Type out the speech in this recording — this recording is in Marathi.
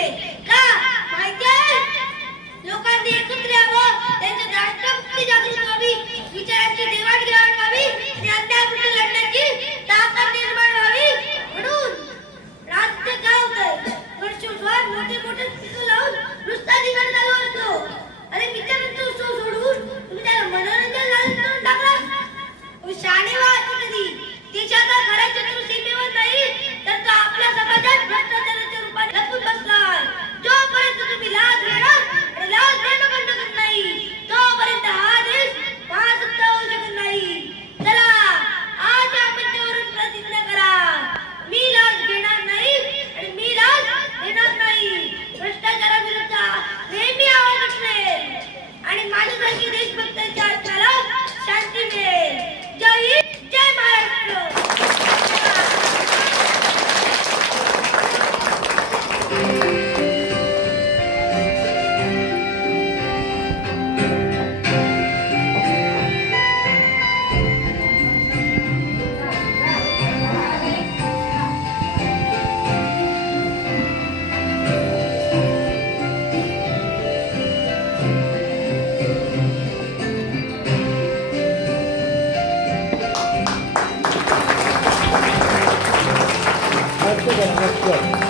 केले का माहिती आहे? लोकांनी एकत्र यावं, त्यांच्या राष्ट्रभक्ती जागृत व्हावी, विचारांची देवाणघेवाण व्हावी आणि अन्यायाविरुद्ध लढण्याची ताकद निर्माण व्हावी. म्हणून राज्य काय होतंय, वर्षभर मोठे मोठे स्पीकर लावून नुसता दिवाळी चालू असतो. अरे विचारांचा उत्सव सोडून तुम्ही त्याला मनोरंजन करून टाकला. शाणे व्हा कधी देशाचा खरा शत्रू सीमेवर नाही तर तो आपल्या समाजात भ्रष्टाचाराच्या रूपात लपून बसलाय. जोपर्यंत तुम्ही लाच घेणार आणि लाच देणं बंद करत नाही तोपर्यंत हा देश महासत्ता होऊ शकत नाही. चला आज या मंचावरून प्रतिज्ञा करा, मी लाच घेणार नाही आणि मी लाच देणार नाही. भ्रष्टाचाराविरुद्ध नेहमी आवाज उठवेल आणि माझ्यासारखी देशभक्तांच्या आत्म्याला शांती मिळेल. जय हिंद, जय महाराष्ट्र. Let's go.